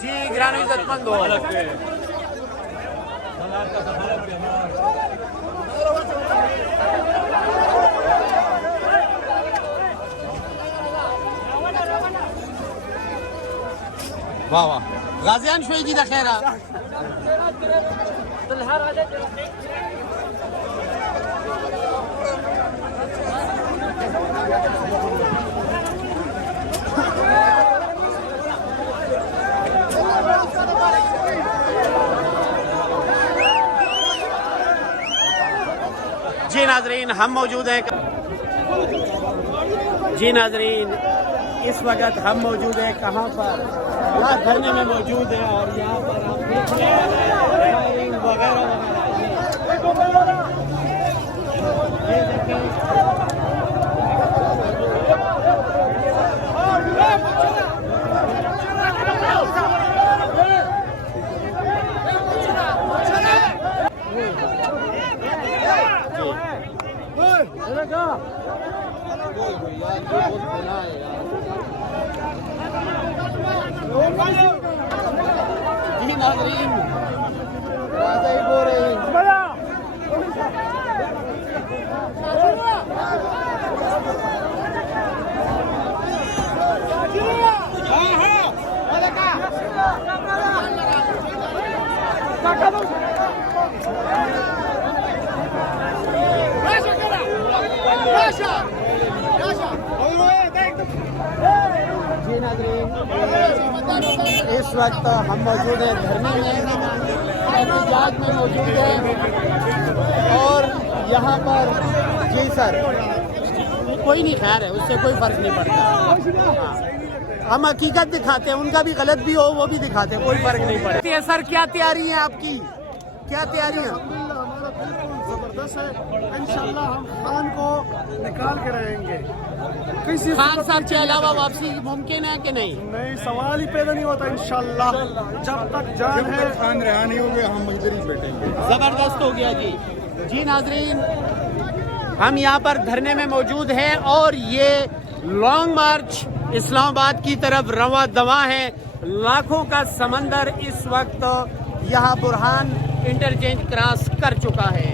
जी grain इज्जतमंद हो वाह वाह गाजियान शोई जी दा खैरा जी नाजरीन हम मौजूद हैं जी नाजरीन इस वक्त हम मौजूद हैं कहाँ पर यहाँ धरने में मौजूद है और यहाँ पर हम देख रहे हैं वगैरह वगैरह ये देखें जी नाज़रीन वाज़ा ही बोल रहे हैं जी नाज़रीन इस वक्त हम मौजूद हैं धरने में एहतजाज में मौजूद हैं और यहाँ पर जी सर कोई नहीं खैर है उससे कोई फ़र्क नहीं पड़ता हाँ। हम हकीकत दिखाते हैं उनका भी गलत भी हो वो भी दिखाते हैं कोई फ़र्क नहीं पड़ता सर क्या तैयारी है आपकी क्या तैयारियाँ जबरदस्त है इंशाल्लाह हम खान को निकाल के रहेंगे खान साहब के अलावा वापसी मुमकिन है कि नहीं नहीं सवाल ही पैदा नहीं होता इंशाल्लाह जब तक जान है खान रिहा नहीं हो गया हम इधर ही बैठेंगे जबरदस्त हो गया जी जी नाजरीन हम यहाँ पर धरने में मौजूद हैं और ये लॉन्ग मार्च इस्लामाबाद की तरफ रवां दवा है लाखों का समंदर इस वक्त यहाँ बुरहान इंटरचेंज क्रॉस कर चुका है।